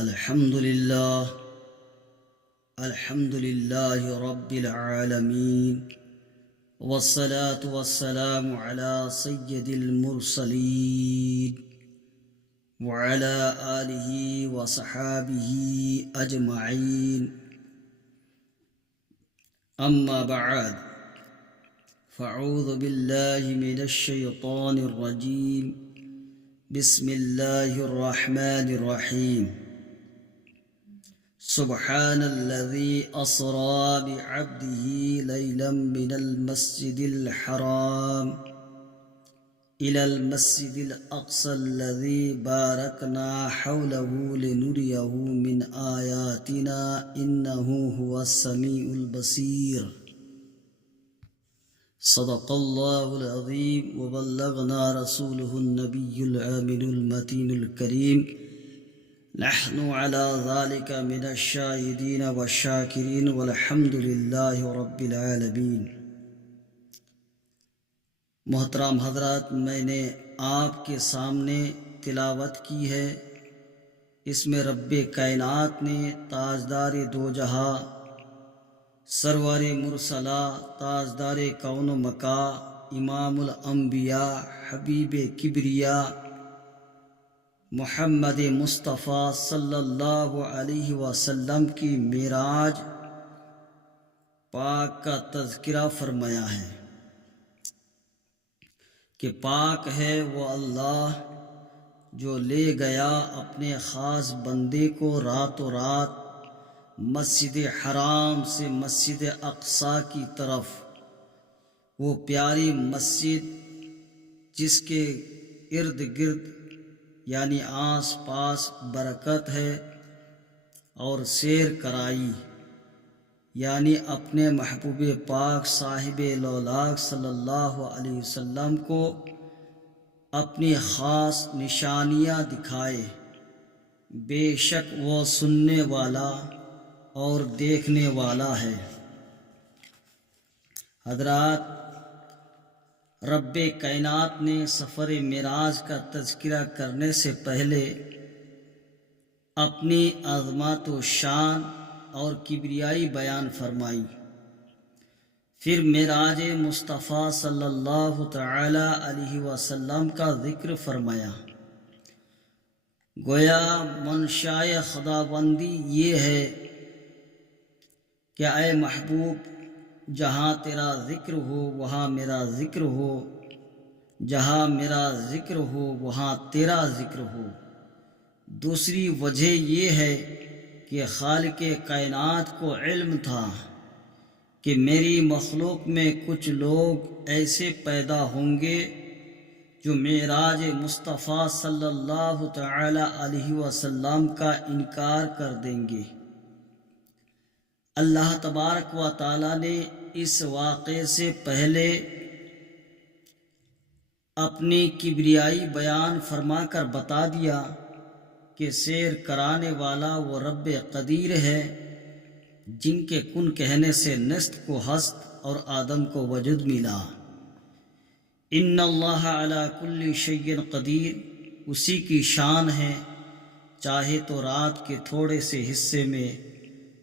الحمد لله رب العالمين، والصلاة والسلام على سيد المرسلين وعلى آله وصحابه أجمعين. أما بعد، فأعوذ بالله من الشيطان الرجيم. بسم الله الرحمن الرحيم. سبحان الذي أسرى بعبده ليلا من المسجد الحرام إلى المسجد الأقصى الذي باركنا حوله لنريه من آياتنا إنه هو السميع البصير. صدق الله العظيم وبلغنا رسوله النبي الآمن المتين الكريم. نحن على ذلك من الشاهدين والشاكرين والحمد لله رب العالمين. محترم حضرات، میں نے آپ کے سامنے تلاوت کی ہے. اس میں رب کائنات نے تاجدار دو جہاں، سرور مرسلا، تاجدار کون و مکا، امام الانبیاء، حبیب کبریا، محمد مصطفیٰ صلی اللہ علیہ وسلم کی معراج پاک کا تذکرہ فرمایا ہے کہ پاک ہے وہ اللہ جو لے گیا اپنے خاص بندے کو راتوں رات مسجد حرام سے مسجد اقصی کی طرف، وہ پیاری مسجد جس کے ارد گرد یعنی آس پاس برکت ہے، اور سیر کرائی، یعنی اپنے محبوب پاک صاحب لولاک صلی اللہ علیہ وسلم کو اپنی خاص نشانیاں دکھائے. بے شک وہ سننے والا اور دیکھنے والا ہے. حضرات، رب کائنات نے سفر معراج کا تذکرہ کرنے سے پہلے اپنی عظمت و شان اور کبریائی بیان فرمائی. پھر معراج مصطفیٰ صلی اللہ تعالی علیہ وسلم کا ذکر فرمایا. گویا منشائے خداوندی یہ ہے کہ اے محبوب، جہاں تیرا ذکر ہو وہاں میرا ذکر ہو، جہاں میرا ذکر ہو وہاں تیرا ذکر ہو. دوسری وجہ یہ ہے کہ خالق کائنات کو علم تھا کہ میری مخلوق میں کچھ لوگ ایسے پیدا ہوں گے جو معراج مصطفیٰ صلی اللہ تعالی علیہ وسلم کا انکار کر دیں گے. اللہ تبارک و تعالی نے اس واقعے سے پہلے اپنی کبریائی بیان فرما کر بتا دیا کہ سیر کرانے والا وہ رب قدیر ہے جن کے کن کہنے سے نست کو ہست اور آدم کو وجود ملا. ان اللہ علی کل شیء قدیر، اسی کی شان ہے چاہے تو رات کے تھوڑے سے حصے میں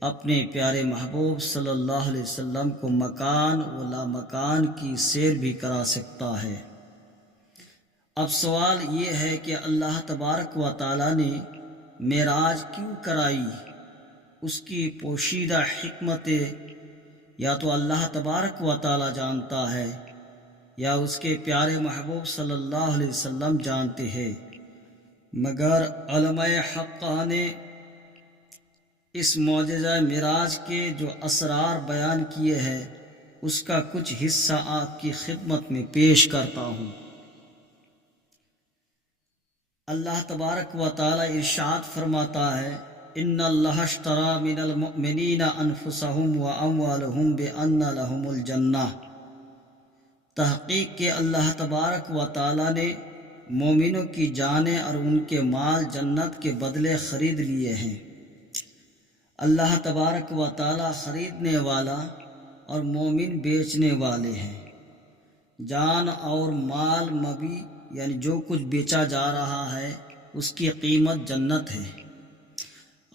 اپنے پیارے محبوب صلی اللہ علیہ وسلم کو مکان و لامکان کی سیر بھی کرا سکتا ہے. اب سوال یہ ہے کہ اللہ تبارک و تعالی نے معراج کیوں کرائی؟ اس کی پوشیدہ حکمت یا تو اللہ تبارک و تعالی جانتا ہے یا اس کے پیارے محبوب صلی اللہ علیہ وسلم جانتے ہیں، مگر علماء حقہ نے اس معجزہ معراج کے جو اسرار بیان کیے ہیں اس کا کچھ حصہ آپ کی خدمت میں پیش کرتا ہوں. اللہ تبارک و تعالی ارشاد فرماتا ہے: ان اللہ اشتری من المؤمنین انفسهم واموالهم بان لهم الجنہ. تحقیق کہ اللہ تبارک و تعالی نے مومنوں کی جانیں اور ان کے مال جنت کے بدلے خرید لیے ہیں. اللہ تبارک و تعالی خریدنے والا اور مومن بیچنے والے ہیں. جان اور مال مبی یعنی جو کچھ بیچا جا رہا ہے اس کی قیمت جنت ہے.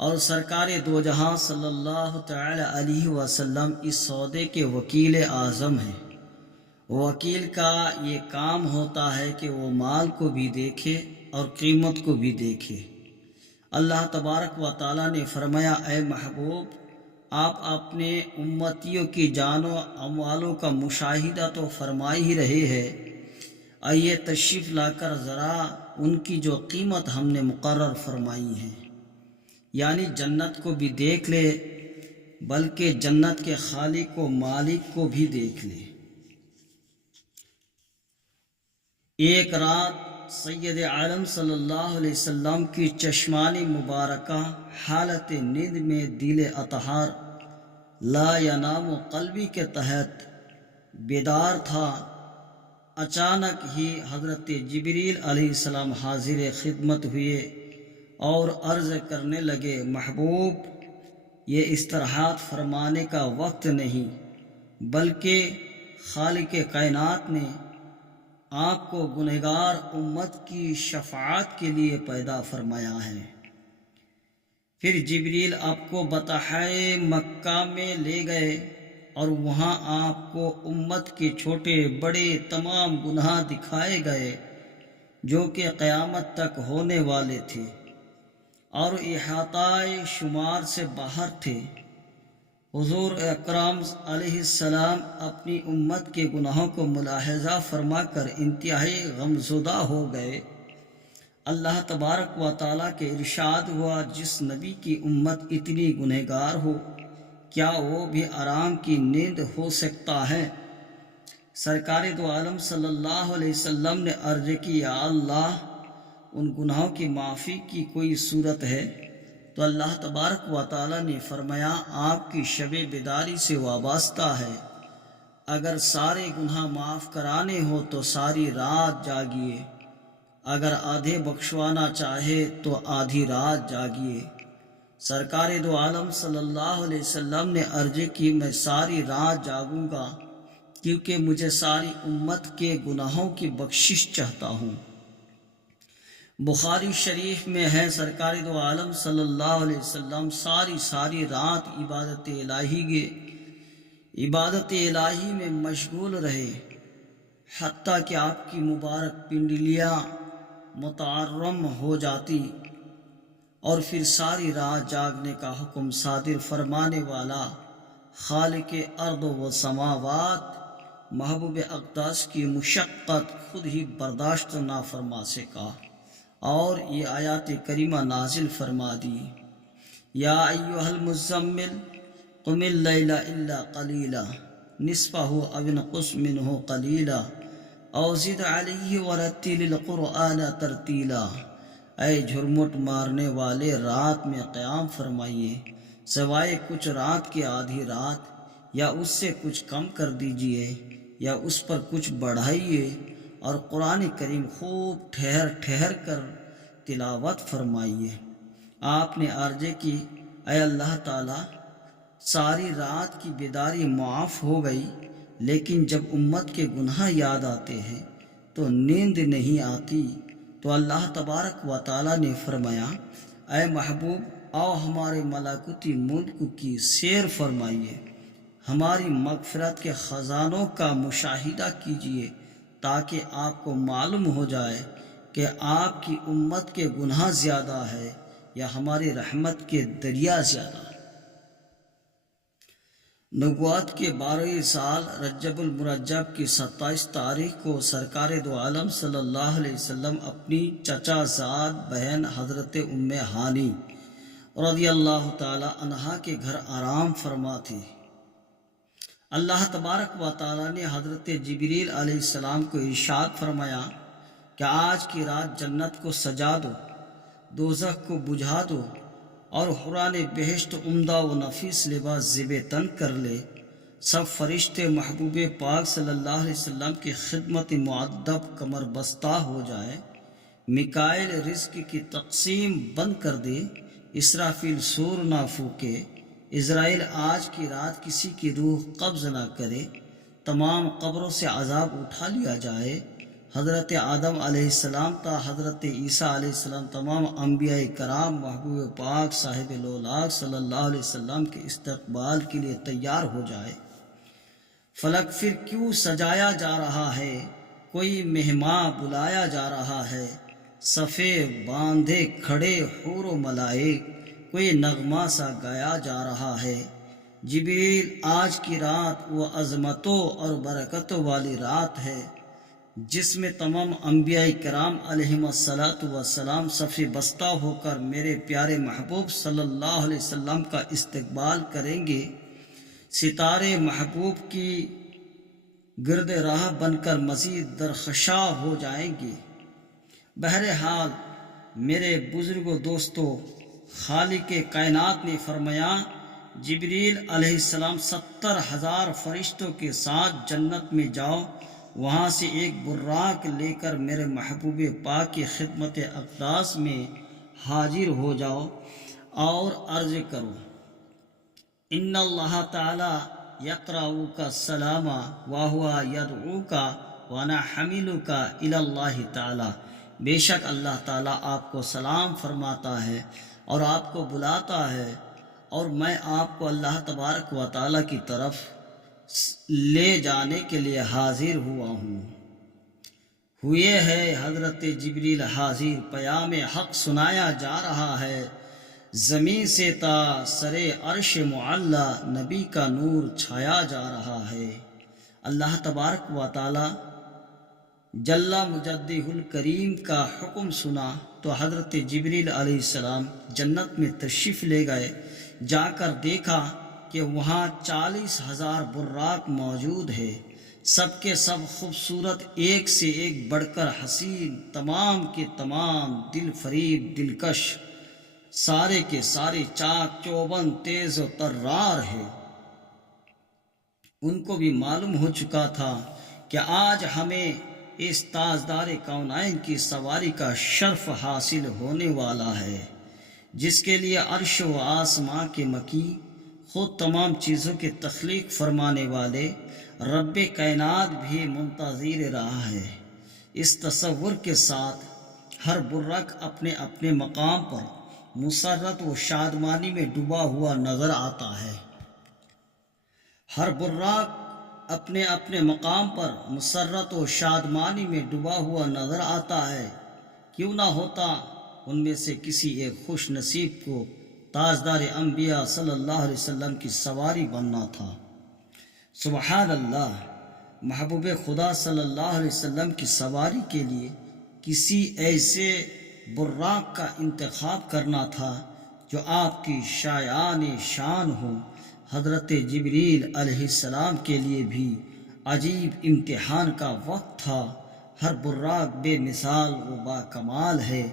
اور سرکار دو جہاں صلی اللہ تعالی علیہ وسلم اس سودے کے وکیل اعظم ہیں۔ وکیل کا یہ کام ہوتا ہے کہ وہ مال کو بھی دیکھے اور قیمت کو بھی دیکھے۔ اللہ تبارک و تعالیٰ نے فرمایا، اے محبوب، آپ اپنے امتیوں کی جان و اموالوں کا مشاہدہ تو فرما ہی رہے ہیں، آئیے تشریف لا کر ذرا ان کی جو قیمت ہم نے مقرر فرمائی ہے، یعنی جنت کو بھی دیکھ لے، بلکہ جنت کے خالق و مالک کو بھی دیکھ لے۔ ایک رات سید عالم صلی اللہ علیہ وسلم کی چشمانی مبارکہ حالت نیند میں دل اطہار لا ینام قلبی کے تحت بیدار تھا۔ اچانک ہی حضرت جبریل علیہ السلام حاضر خدمت ہوئے اور عرض کرنے لگے، محبوب، یہ استراحت فرمانے کا وقت نہیں، بلکہ خالق کائنات نے آپ کو گنہگار امت کی شفاعت کے لیے پیدا فرمایا ہے۔ پھر جبریل آپ کو بطحائے مکہ میں لے گئے اور وہاں آپ کو امت کے چھوٹے بڑے تمام گناہ دکھائے گئے جو کہ قیامت تک ہونے والے تھے اور احاطہ شمار سے باہر تھے۔ حضور اکرم علیہ السلام اپنی امت کے گناہوں کو ملاحظہ فرما کر انتہائی غمزدہ ہو گئے۔ اللہ تبارک و تعالیٰ کے ارشاد ہوا، جس نبی کی امت اتنی گنہگار ہو، کیا وہ بھی آرام کی نیند ہو سکتا ہے؟ سرکار دو عالم صلی اللہ علیہ وسلم نے عرض کی، یا اللہ، ان گناہوں کی معافی کی کوئی صورت ہے؟ تو اللہ تبارک و تعالیٰ نے فرمایا، آپ کی شب بیداری سے وابستہ ہے، اگر سارے گناہ معاف کرانے ہو تو ساری رات جاگیے، اگر آدھے بخشوانا چاہے تو آدھی رات جاگیے۔ سرکار دو عالم صلی اللہ علیہ وسلم نے عرض کی، میں ساری رات جاگوں گا کیونکہ مجھے ساری امت کے گناہوں کی بخشش چاہتا ہوں۔ بخاری شریف میں ہے، سرکار دو عالم صلی اللہ علیہ وسلم ساری رات عبادت الہی میں مشغول رہے، حتیٰ کہ آپ کی مبارک پنڈلیاں متعرم ہو جاتی، اور پھر ساری رات جاگنے کا حکم صادر فرمانے والا خالق ارض و سماوات محبوب اقدس کی مشقت خود ہی برداشت نہ فرما سکا اور یہ آیات کریمہ نازل فرما دی، یا ایھا المزمل قم اللیل الا قلیلا نصفہ او انقص منہ قلیلا او زد علیہ ورتل القرآن ترتیلا۔ اے جھرمٹ مارنے والے، رات میں قیام فرمائیے، سوائے کچھ رات کی آدھی رات، یا اس سے کچھ کم کر دیجئے یا اس پر کچھ بڑھائیے، اور قرآن کریم خوب ٹھہر ٹھہر کر تلاوت فرمائیے۔ آپ نے عرض کی، اے اللہ تعالیٰ، ساری رات کی بیداری معاف ہو گئی، لیکن جب امت کے گناہ یاد آتے ہیں تو نیند نہیں آتی۔ تو اللہ تبارک و تعالیٰ نے فرمایا، اے محبوب، آؤ ہمارے ملکوتی ملک کی سیر فرمائیے، ہماری مغفرت کے خزانوں کا مشاہدہ کیجیے، تاکہ آپ کو معلوم ہو جائے کہ آپ کی امت کے گناہ زیادہ ہے یا ہماری رحمت کے دریا زیادہ۔ نبوت کے 12ویں سال رجب المرجب کی 27 تاریخ کو سرکار دو عالم صلی اللہ علیہ وسلم اپنی چچا زاد بہن حضرت ام ہانی رضی اللہ تعالی عنہا کے گھر آرام فرما تھے۔ اللہ تبارک و تعالی نے حضرت جبریل علیہ السلام کو ارشاد فرمایا کہ آج کی رات جنت کو سجا دو، دوزخ کو بجھا دو، اور حوران بہشت عمدہ و نفیس لباس زیب تن کر لے۔ سب فرشتے محبوب پاک صلی اللہ علیہ وسلم کی خدمت معدب کمر بستہ ہو جائے، میکائیل رزق کی تقسیم بند کر دے، اسرافیل سور نہ پھونکے، عزرائیل آج کی رات کسی کی روح قبض نہ کرے، تمام قبروں سے عذاب اٹھا لیا جائے، حضرت آدم علیہ السلام تا حضرت عیسیٰ علیہ السلام تمام انبیاء کرام محبوب پاک صاحب لولاک صلی اللہ علیہ وسلم کے استقبال کے لیے تیار ہو جائے۔ فلک پھر کیوں سجایا جا رہا ہے، کوئی مہمان بلایا جا رہا ہے، صفے باندھے کھڑے حور و ملائک، کوئی نغمہ سا گایا جا رہا ہے۔ جبریل آج کی رات وہ عظمتوں اور برکتوں والی رات ہے جس میں تمام انبیاء کرام علیہم الصلاۃ والسلام صف بستہ ہو کر میرے پیارے محبوب صلی اللہ علیہ وسلم کا استقبال کریں گے، ستارے محبوب کی گرد راہ بن کر مزید درخشاں ہو جائیں گے۔ بہرحال میرے بزرگوں دوستوں، خالق کائنات نے فرمایا، جبریل علیہ السلام 70,000 فرشتوں کے ساتھ جنت میں جاؤ، وہاں سے ایک براق لے کر میرے محبوب پاک کی خدمت اقداس میں حاضر ہو جاؤ اور عرض کرو، ان اللہ تعالی یقرؤک السلام وہو یدعوک وانا حمیلک الی اللہ تعالی، بے شک اللہ تعالیٰ آپ کو سلام فرماتا ہے اور آپ کو بلاتا ہے، اور میں آپ کو اللہ تبارک و تعالیٰ کی طرف لے جانے کے لیے حاضر ہوا ہوں۔ ہوئے ہے حضرت جبریل حاضر، پیام حق سنایا جا رہا ہے، زمین سے تا سر عرش معلی نبی کا نور چھایا جا رہا ہے۔ اللہ تبارک و تعالیٰ جل مجدہ الکریم کا حکم سنا تو حضرت جبریل علیہ السلام جنت میں تشریف لے گئے۔ جا کر دیکھا کہ وہاں 40,000 براق موجود ہے، سب کے سب خوبصورت، ایک سے ایک بڑھ کر حسین، تمام کے تمام دل فریب دلکش، سارے کے سارے چاک چوبند تیز و طرار ہے۔ ان کو بھی معلوم ہو چکا تھا کہ آج ہمیں اس تاجدار کونین کی سواری کا شرف حاصل ہونے والا ہے، جس کے لیے عرش و آسماں کے مکی، خود تمام چیزوں کی تخلیق فرمانے والے رب کائنات بھی منتظر رہا ہے۔ اس تصور کے ساتھ ہر برق اپنے اپنے مقام پر مسرت و شادمانی میں ڈوبا ہوا نظر آتا ہے۔ ہر براق اپنے اپنے مقام پر مسرت و شادمانی میں ڈوبا ہوا نظر آتا ہے۔ کیوں نہ ہوتا ان میں سے کسی ایک خوش نصیب کو تاجدار انبیاء صلی اللہ علیہ وسلم کی سواری بننا تھا۔ سبحان اللہ، محبوب خدا صلی اللہ علیہ وسلم کی سواری کے لیے کسی ایسے براق کا انتخاب کرنا تھا جو آپ کی شایان شان ہو۔ حضرت جبریل علیہ السلام کے لیے بھی عجیب امتحان کا وقت تھا۔ ہر براق بے مثال و با کمال ہے،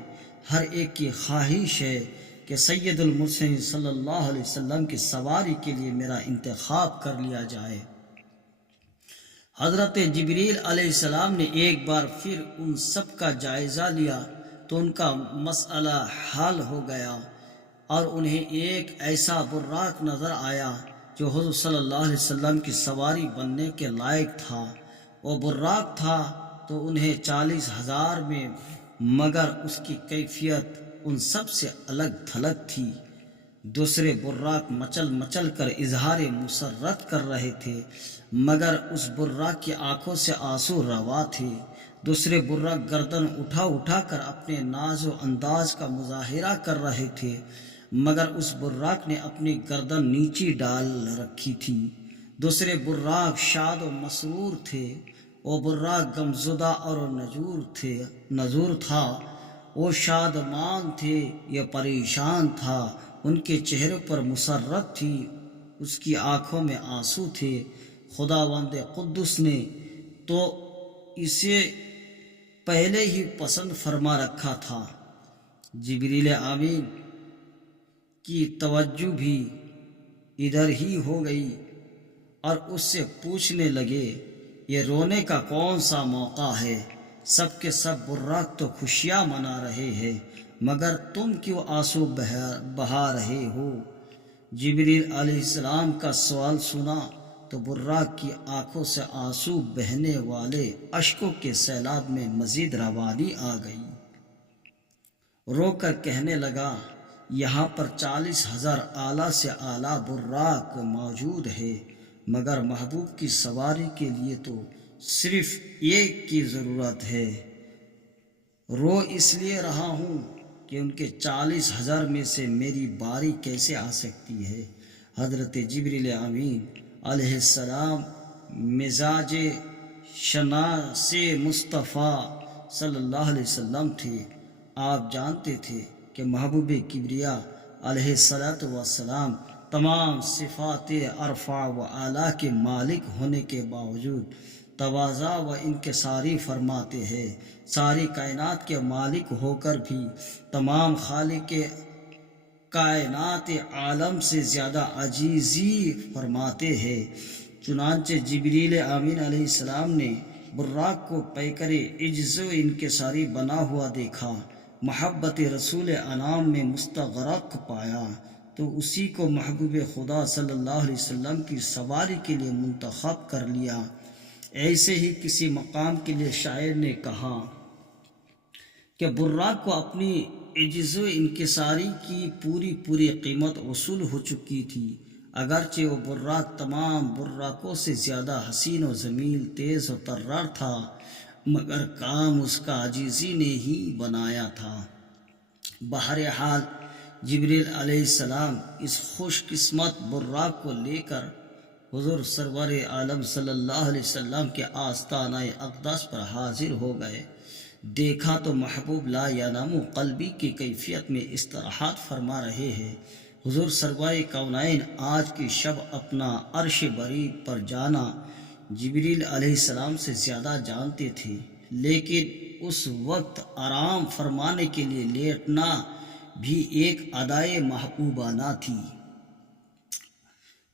ہر ایک کی خواہش ہے کہ سید المرسلین صلی اللہ علیہ وسلم کی سواری کے لیے میرا انتخاب کر لیا جائے۔ حضرت جبریل علیہ السلام نے ایک بار پھر ان سب کا جائزہ لیا تو ان کا مسئلہ حل ہو گیا، اور انہیں ایک ایسا براق نظر آیا جو حضور صلی اللہ علیہ وسلم کی سواری بننے کے لائق تھا۔ وہ براق تھا تو انہیں 40,000 میں، مگر اس کی کیفیت ان سب سے الگ تھلگ تھی۔ دوسرے براق مچل مچل کر اظہار مسرت کر رہے تھے، مگر اس براق کی آنکھوں سے آنسو روا تھے۔ دوسرے براق گردن اٹھا اٹھا کر اپنے ناز و انداز کا مظاہرہ کر رہے تھے، مگر اس براق نے اپنی گردن نیچی ڈال رکھی تھی۔ دوسرے براق شاد و مسرور تھے، وہ براق غمزدہ اور نزور تھا۔ وہ شادمان تھے یا پریشان تھا، ان کے چہروں پر مسرت تھی، اس کی آنکھوں میں آنسو تھے۔ خداوند قدس نے تو اسے پہلے ہی پسند فرما رکھا تھا۔ جبریل امین کی توجہ بھی ادھر ہی ہو گئی اور اس سے پوچھنے لگے، یہ رونے کا کون سا موقع ہے؟ سب کے سب براق تو خوشیاں منا رہے ہیں، مگر تم کیوں آنسو بہا رہے ہو؟ جبریل علیہ السلام کا سوال سنا تو براق کی آنکھوں سے آنسو بہنے والے اشکوں کے سیلاب میں مزید روانی آ گئی۔ رو کر کہنے لگا، یہاں پر 40,000 اعلیٰ سے اعلیٰ براق موجود ہے، مگر محبوب کی سواری کے لیے تو صرف ایک کی ضرورت ہے۔ رو اس لیے رہا ہوں کہ ان کے 40,000 میں سے میری باری کیسے آ سکتی ہے۔ حضرت جبریل امین علیہ السلام مزاج شناس مصطفیٰ صلی اللہ علیہ وسلم تھے۔ آپ جانتے تھے کہ محبوب کبریا علیہ السلام تمام صفات ارفع و اعلیٰ کے مالک ہونے کے باوجود تواضع و انکساری فرماتے ہیں۔ ساری کائنات کے مالک ہو کر بھی تمام خالق کائنات عالم سے زیادہ عاجزی فرماتے ہیں۔ چنانچہ جبریل امین علیہ السلام نے براق کو پیکر عجز و انکساری بنا ہوا دیکھا، محبت رسول انام میں مستغرق پایا تو اسی کو محبوب خدا صلی اللہ علیہ وسلم کی سواری کے لیے منتخب کر لیا۔ ایسے ہی کسی مقام کے لیے شاعر نے کہا کہ براق کو اپنی عجز و انکساری کی پوری قیمت وصول ہو چکی تھی، اگرچہ وہ براق تمام براقوں سے زیادہ حسین و جمیل، تیز و طرار تھا، مگر کام اس کا عاجزی نے ہی بنایا تھا۔ بہرحال جبریل علیہ السلام اس خوش قسمت براق کو لے کر حضور سرور عالم صلی اللہ علیہ وسلم کے آستانہ اقدس پر حاضر ہو گئے۔ دیکھا تو محبوب لا ینام قلبی کی کیفیت میں استراحت فرما رہے ہیں۔ حضور سرور کونین آج کی شب اپنا عرش بری پر جانا جبریل علیہ السلام سے زیادہ جانتے تھے، لیکن اس وقت آرام فرمانے کے لیے لیٹنا بھی ایک ادائے محبوبانہ تھی۔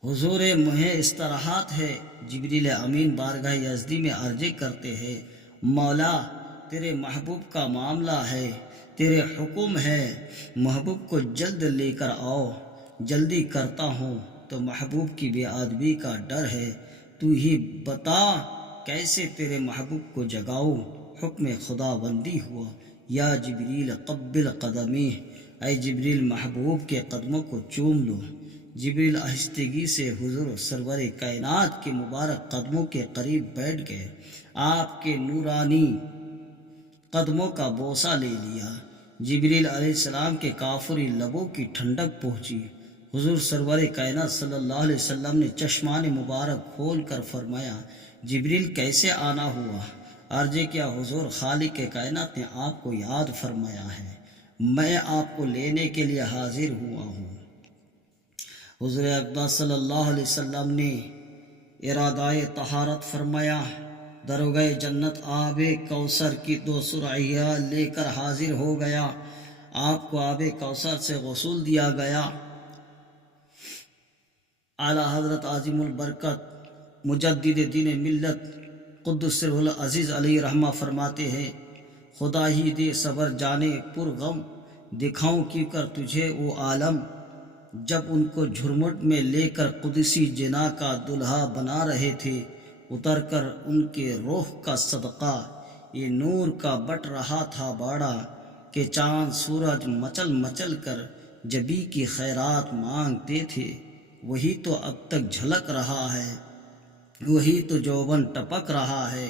حضور مجھے استراحت ہے۔ جبریل امین بارگاہ یزدی میں عرض کرتے ہیں، مولا تیرے محبوب کا معاملہ ہے، تیرے حکم ہے، محبوب کو جلد لے کر آؤ۔ جلدی کرتا ہوں تو محبوب کی بے ادبی کا ڈر ہے، تو ہی بتا کیسے تیرے محبوب کو جگاؤں۔ حکم خدا بندی ہوا، یا جبریل قبل قدمی، اے جبریل محبوب کے قدموں کو چوم لو۔ جبریل آہستگی سے حضور سرور کائنات کے مبارک قدموں کے قریب بیٹھ گئے، آپ کے نورانی قدموں کا بوسہ لے لیا۔ جبریل علیہ السلام کے کافری لبوں کی ٹھنڈک پہنچی۔ حضور سرور کائنات صلی اللہ علیہ وسلم نے چشمان مبارک کھول کر فرمایا، جبریل کیسے آنا ہوا؟ عرض کیا، حضور خالق کائنات نے آپ کو یاد فرمایا ہے، میں آپ کو لینے کے لیے حاضر ہوا ہوں۔ حضور اقدس صلی اللہ علیہ وسلم نے ارادہ طہارت فرمایا، دروگہ جنت آب کوثر کی 2 سرعیاں لے کر حاضر ہو گیا۔ آپ کو آب کوثر سے غسل دیا گیا۔ اعلیٰ حضرت عظیم البرکت مجدد دین ملت قدس سرہ العزیز علیہ رحمہ فرماتے ہیں، خدا ہی دے صبر جانے پر غم، دکھاؤں کی کر تجھے وہ عالم۔ جب ان کو جھرمٹ میں لے کر قدسی جنا کا دلہا بنا رہے تھے، اتر کر ان کے روح کا صدقہ یہ نور کا بٹ رہا تھا باڑا، کہ چاند سورج مچل مچل کر جبی کی خیرات مانگتے تھے۔ وہی تو اب تک جھلک رہا ہے، وہی تو جوبن ٹپک رہا ہے،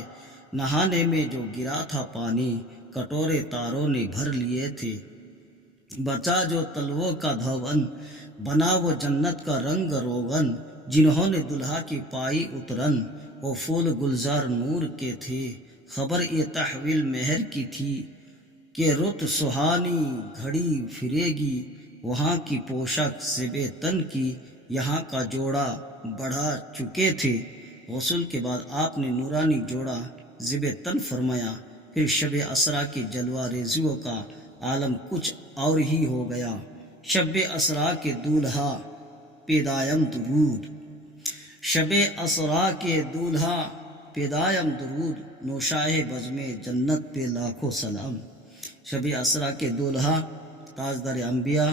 نہانے میں جو گرا تھا پانی، کٹورے تاروں نے بھر لیے تھے۔ بچا جو تلووں کا دھون، بنا وہ جنت کا رنگ روغن، جنہوں نے دلہا کی پائی اترن، وہ پھول گلزار نور کے تھے۔ خبر یہ تحویل مہر کی تھی کہ رت سہانی گھڑی پھرے گی، وہاں کی پوشک زیب تن کی یہاں کا جوڑا بڑھا چکے تھے۔ غسل کے بعد آپ نے نورانی جوڑا زیب تن فرمایا، پھر شب اسرا کی جلوہ ریزیوں کا عالم کچھ اور ہی ہو گیا۔ شب اسرا کے دولہا پیدائم درود، شب اسرا کے دولہا پیدائم درود، نوشاہ بزم جنت پہ لاکھوں سلام۔ شب اسرا کے دولہا تاجدار انبیاء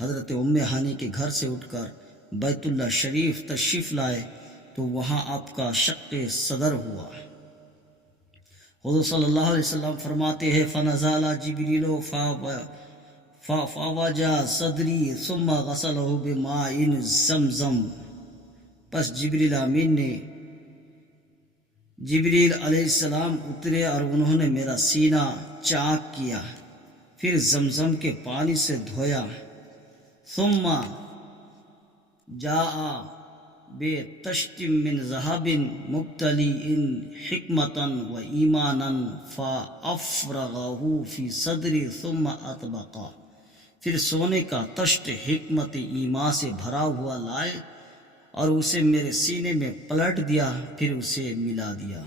حضرت ام ہانی کے گھر سے اٹھ کر بیت اللہ شریف تشریف لائے۔ تو وہاں آپ کا شق صدر ہوا۔ حضور صلی اللہ علیہ وسلم فرماتے ہیں فنزل جبریل فوجا صدری ثم غسلہ بماء زمزم، پس جبریل امین نے جبریل علیہ السلام اترے اور انہوں نے میرا سینہ چاک کیا، پھر زمزم کے پانی سے دھویا۔ ثم جاء بطشت من ذهب مبتلئ حکمة وایمانا فافرغه في صدری ثم اطبقا، پھر سونے کا طشت حکمت ایمان سے بھرا ہوا لائے اور اسے میرے سینے میں پلٹ دیا، پھر اسے ملا دیا۔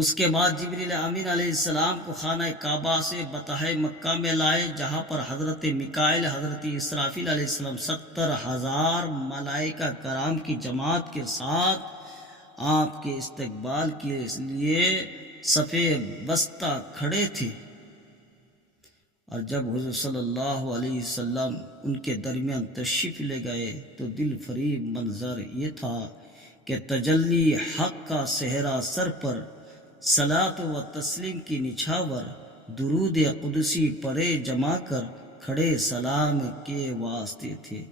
اس کے بعد جبریل امین علیہ السلام کو خانہ کعبہ سے بطح مکہ میں لائے، جہاں پر حضرت میکائیل، حضرت اسرافیل علیہ السلام 70,000 ملائکہ کرام کی جماعت کے ساتھ آپ کے استقبال کے لیے صف بستہ کھڑے تھے۔ اور جب حضور صلی اللہ علیہ وسلم ان کے درمیان تشریف لے گئے تو دل فریب منظر یہ تھا کہ تجلی حق کا صحرا سر پر صلاۃ و تسلیم کی نچھاور درود قدسی پڑے جما کر کھڑے سلام کے واسطے تھے۔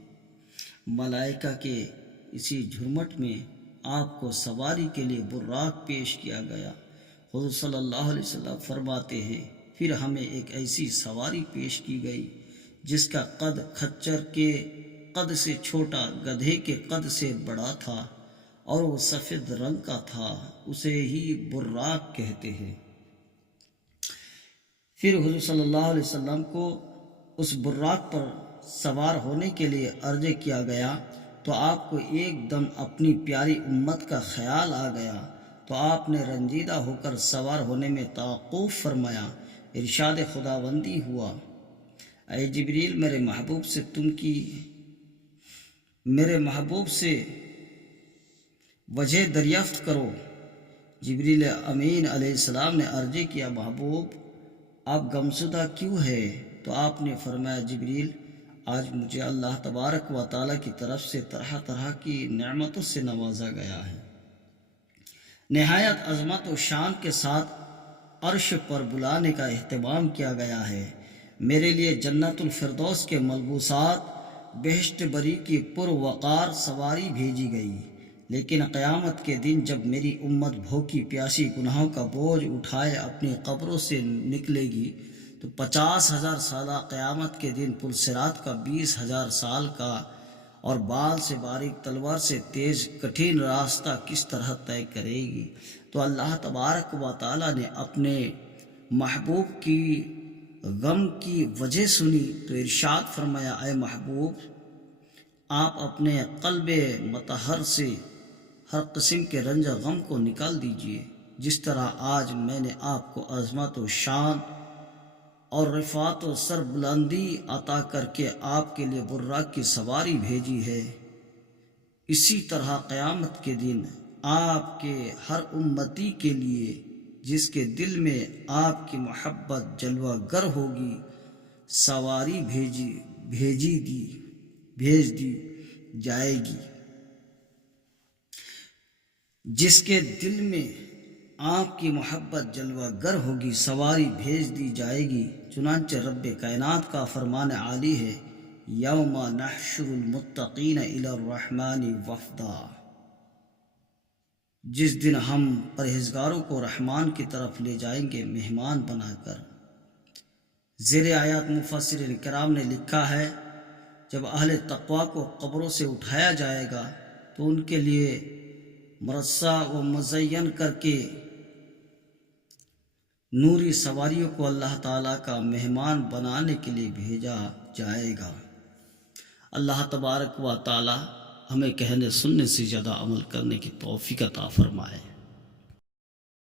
ملائکہ کے اسی جھرمٹ میں آپ کو سواری کے لیے براق پیش کیا گیا۔ حضور صلی اللہ علیہ وسلم فرماتے ہیں پھر ہمیں ایک ایسی سواری پیش کی گئی جس کا قد کھچر کے قد سے چھوٹا، گدھے کے قد سے بڑا تھا اور وہ سفید رنگ کا تھا، اسے ہی براق کہتے ہیں۔ پھر حضور صلی اللہ علیہ وسلم کو اس براق پر سوار ہونے کے لیے عرض کیا گیا تو آپ کو ایک دم اپنی پیاری امت کا خیال آ گیا، تو آپ نے رنجیدہ ہو کر سوار ہونے میں توقف فرمایا۔ ارشاد خداوندی ہوا، اے جبریل میرے محبوب سے وجہ دریافت کرو۔ جبریل امین علیہ السلام نے عرض کیا محبوب آپ گمشدہ کیوں ہے؟ تو آپ نے فرمایا جبریل آج مجھے اللہ تبارک و تعالیٰ کی طرف سے طرح طرح کی نعمتوں سے نوازا گیا ہے، نہایت عظمت و شان کے ساتھ عرش پر بلانے کا اہتمام کیا گیا ہے، میرے لیے جنت الفردوس کے ملبوسات بہشت بری کی پروقار سواری بھیجی گئی، لیکن قیامت کے دن جب میری امت بھوکی پیاسی گناہوں کا بوجھ اٹھائے اپنی قبروں سے نکلے گی تو 50,000 سالہ قیامت کے دن پلصراط کا 20,000 سال کا اور بال سے باریک تلوار سے تیز کٹھن راستہ کس طرح طے کرے گی؟ تو اللہ تبارک و تعالیٰ نے اپنے محبوب کی غم کی وجہ سنی تو ارشاد فرمایا اے محبوب آپ اپنے قلب مطہر سے ہر قسم کے رنج غم کو نکال دیجئے، جس طرح آج میں نے آپ کو عظمت و شان اور رفعت و سر بلندی عطا کر کے آپ کے لیے براق کی سواری بھیجی ہے، اسی طرح قیامت کے دن آپ کے ہر امتی کے لیے جس کے دل میں آپ کی محبت جلوہ گر ہوگی سواری بھیج دی جائے گی، جس کے دل میں آپ کی محبت جلوہ گر ہوگی سواری بھیج دی جائے گی۔ چنانچہ رب کائنات کا فرمان عالی ہے یوم نحشر المتقین الی الرحمن وفدا، جس دن ہم پرہیزگاروں کو رحمان کی طرف لے جائیں گے مہمان بنا کر۔ زیر آیات مفسرین کرام نے لکھا ہے جب اہل تقوی کو قبروں سے اٹھایا جائے گا تو ان کے لیے مرصع و مزین کر کے نوری سواریوں کو اللہ تعالیٰ کا مہمان بنانے کے لیے بھیجا جائے گا۔ اللہ تبارک و تعالیٰ ہمیں کہنے سننے سے زیادہ عمل کرنے کی توفیق عطا فرمائے۔